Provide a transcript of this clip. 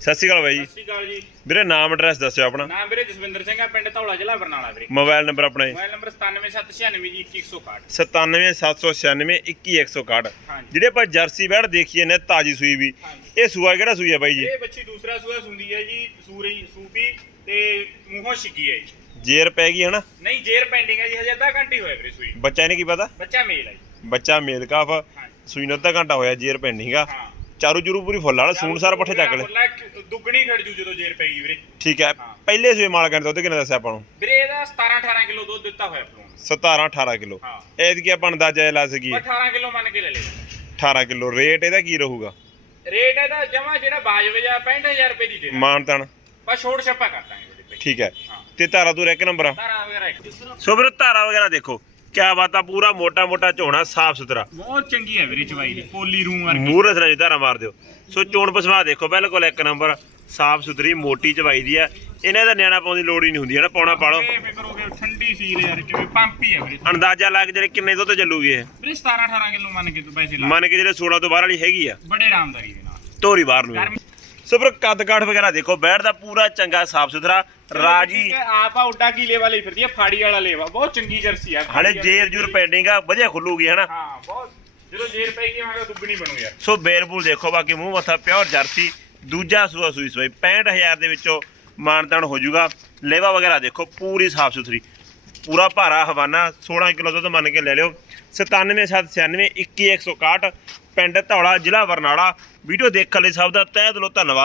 ਸਤਿ ਸ਼੍ਰੀ ਅਕਾਲ ਬਾਈ ਜੀ। ਸਤਿ ਸ਼੍ਰੀ ਅਕਾਲ ਜੀ। ਵੀਰੇ ਨਾਮ ਐਡਰੈਸ ਦੱਸਿਓ ਆਪਣਾ। ਨਾਮ ਵੀਰੇ ਜਸਵਿੰਦਰ ਸਿੰਘ ਆ ਪਿੰਡ ਧੌਲਾ ਜ਼ਿਲ੍ਹਾ ਬਰਨਾਲਾ ਵੀਰੇ। ਮੋਬਾਈਲ ਨੰਬਰ ਆਪਣਾ। ਮੋਬਾਈਲ ਨੰਬਰ 97796 ਜੀ 2161 97796 21161 ਹਾਂਜੀ। ਜਿਹੜੇ ਆਪਾਂ ਜਰਸੀ ਬੈੜ ਦੇਖੀਏ ਨੇ ਤਾਜੀ ਸੂਈ ਵੀ। ਇਹ ਸੂਆ ਕਿਹੜਾ ਸੂਈ ਹੈ ਬਾਈ ਜੀ? ਇਹ ਬੱਚੀ ਦੂਸਰਾ ਸੂਆ ਸੁੰਦੀ ਹੈ ਜੀ ਸੂਰੀ ਸੂਪੀ ਤੇ ਮੂੰਹੋਂ ਛਿੱਕੀ ਹੈ ਜੇਰ ਪੈ ਗਈ ਹਨਾ? ਨਹੀਂ ਜੇਰ ਪੈਂਡਿੰਗ ਹੈ ਜੀ ਹਜੇ ਅੱਧਾ ਘੰਟੇ ਹੋਇਆ ਵੀਰੇ ਸੂਈ ਬੱਚਾ ਇਹਨੇ ਕੀ ਪਤਾ? ਬੱਚਾ ਮੇਲ ਹੈ ਜੀ। ਬੱਚਾ ਮੇਲ ਕਾਫ। ਸੂਈ ਨੂੰ ਅੱਧਾ ਘੰਟਾ ਹੋਇਆ ਜੇਰ ਪੈਂਡਿੰਗਾ ਹਾਂ। ਚਾਰੂ ਜੁਰੂ ਪੂਰੀ ਫੁੱਲ ਵਾਲਾ ਸੂਣ ਸਾਰ ਪੱਠੇ ਚੱਕ ਲੈ। ਬੋਲਾ ਦੁੱਗਣੀ ਖੜ ਜੂ ਜਦੋਂ ਜੇਰ ਪੈ ਗਈ ਵੀਰੇ। ਠੀਕ ਹੈ। ਪਹਿਲੇ ਸੂਏ ਮਾਲ ਕਰਨ ਦੁੱਧ ਕਿੰਨਾ ਦੱਸਿਆ ਆਪਾਂ ਨੂੰ? ਵੀਰੇ ਇਹਦਾ 17 18 ਕਿਲੋ ਦੁੱਧ ਦਿੱਤਾ ਹੋਇਆ ਪਲੂਣ 17 18 ਕਿਲੋ। ਹਾਂ। ਐਦ ਕੀ ਆਪਾਂ ਅੰਦਾਜ਼ਾ ਲਾ ਸਕੀਏ। 18 ਕਿਲੋ ਮੰਨ ਕੇ ਲੈ ਲੈ 18 ਕਿਲੋ ਰੇਟ ਇਹਦਾ ਕੀ ਰਹੂਗਾ? ਰੇਟ ਇਹਦਾ ਜਮਾ ਜਿਹੜਾ ਬਾਜਵੇ ਜਾ 65000 ਰੁਪਏ ਦੀ ਦੇ ਦਾਂਗੇ। ਮਾਨਤਨ ਬਸ ਛੋੜ ਛੱਪਾ ਕਰ ਦਾਂਗੇ ਵੀਰੇ ਭਾਈ ਠੀਕ ਹੈ। ਹਾਂ। ਤੇ ਧਾਰਾ ਤੂੰ ਇੱਕ ਨੰਬਰ ਆ। ਤਾਰਾ ਵਗੈਰਾ ਇੱਕ। ਸੋ ਵੀਰ ਧਾਰਾ ਵਗੈਰਾ ਦੇਖੋ। ਕਿਆ ਬਾਤ ਆ ਪੂਰਾ ਮੋਟਾ ਮੋਟਾ ਝੋਣਾ ਸਾਫ਼ ਸੁਥਰਾ। ਬਹੁਤ ਚੰਗੀ ਹੈ ਵੀਰੇ ਚਵਾਈ ਦੀ ਪੋਲੀ ਰੂਮ ਵਰਗੀ। ਮੂਹਰੇ ਸਰਾ ਧਾਰਾ ਮਾਰ ਦਿਓ। ਸੋ ਚੋਣ ਪਸਵਾ ਦੇਖੋ ਬਿਲਕੁਲ ਇੱਕ ਨੰਬਰ ਸਾਫ਼ ਸੁਥਰੀ ਮੋਟੀ ਚਵਾਈ ਦੀ ਆ। ਇਹਨਾਂ ਦਾ ਨਿਆਣਾ ਪਾਉਣ ਦੀ ਲੋੜ ਹੀ ਨਹੀਂ ਹੁੰਦੀ ਹੈ ਨਾ ਪਾਉਣਾ ਪਾਲੋ। ਇਹ ਫਿਕਰ ਹੋ ਗਿਆ ਠੰਡੀ ਸੀਲ ਯਾਰ ਕਿਵੇਂ ਪੰਪ ਹੀ ਹੈ ਵੀਰੇ। ਅੰਦਾਜ਼ਾ ਲਾ ਕੇ ਜਿਹੜੇ ਕਿੰਨੇ ਦੁੱਧ ਚੱਲੂਗੀ ਇਹ। ਵੀਰੇ 17 18 ਕਿਲੋ ਮੰਨ ਕੇ ਤੂੰ ਪੈਸੇ ਲਾ। ਮੰਨ ਕੇ ਜਿਹੜੇ 16 ਤੋਂ ਬਾਹਰ ਵਾਲੀ ਹੈਗੀ ਆ। ਬੜੇ ਆਰਾਮਦਾਰੀ ਦੇ ਨਾਲ। ਧੋਰੀ ਬਾਹਰ ਨੂੰ। ਸੋ ਫਿਰ ਕੱਦ ਕਾਠ ਵਗੈਰਾ ਦੇਖੋ ਬੈਠ ਦਾ ਪੂਰਾ ਚੰਗਾ ਸਾਫ਼ ਸੁਥਰਾ ਰਾਜੀ। ਆਪ ਆ ਉੱਡਾ ਕੀ ਲੇਵਾ ਲਈ ਫਿਰਦੀ ਹੈ ਫਾੜੀ ਵਾਲਾ ਲੇਵਾ ਬਹੁਤ ਚੰਗੀ ਜਰਸੀ ਆ ਹਲੇ ਜੇਰ ਜੁਰ ਪੈਂਡਿੰਗ ਆ ਵਧੀਆ ਖੁੱਲੂਗੀ ਹਨਾ? ਹਾਂ ਬਹੁਤ ਜਦੋਂ ਜੇਰ ਪੈ ਗਈ ਮੈਂ ਕਿਹਾ ਦੁੱਗਣੀ ਬਣੂ ਯਾਰ। ਸੋ ਬੇਰਬੁਲ ਦੇਖੋ ਬਾਕੀ ਮੂੰਹ ਮੱਥਾ ਪਿਓਰ ਜਰਸੀ ਦੂਜਾ ਸੂਆ ਸੂਈ ਸੋਈ 65000 ਦੇ ਵਿੱਚੋਂ ਮਾਨਤਾਨ ਹੋ ਜਾਊਗਾ। ਲੇਵਾ ਵਗੈਰਾ ਦੇਖੋ ਪੂਰੀ ਸਾਫ਼ ਸੁਥਰੀ। ਪੂਰਾ ਭਾਰਾ ਹਵਾਨਾ 16 ਕਿਲੋ ਦੁੱਧ ਮੰਨ ਕੇ ਲੈ ਲਿਓ। 97796 21161 ਪਿੰਡ ਧੌਲਾ, ਜ਼ਿਲ੍ਹਾ ਬਰਨਾਲਾ। ਵੀਡੀਓ ਦੇਖਣ ਲਈ ਸਭ ਦਾ ਤਹਿ ਦਿਲੋਂ ਧੰਨਵਾਦ।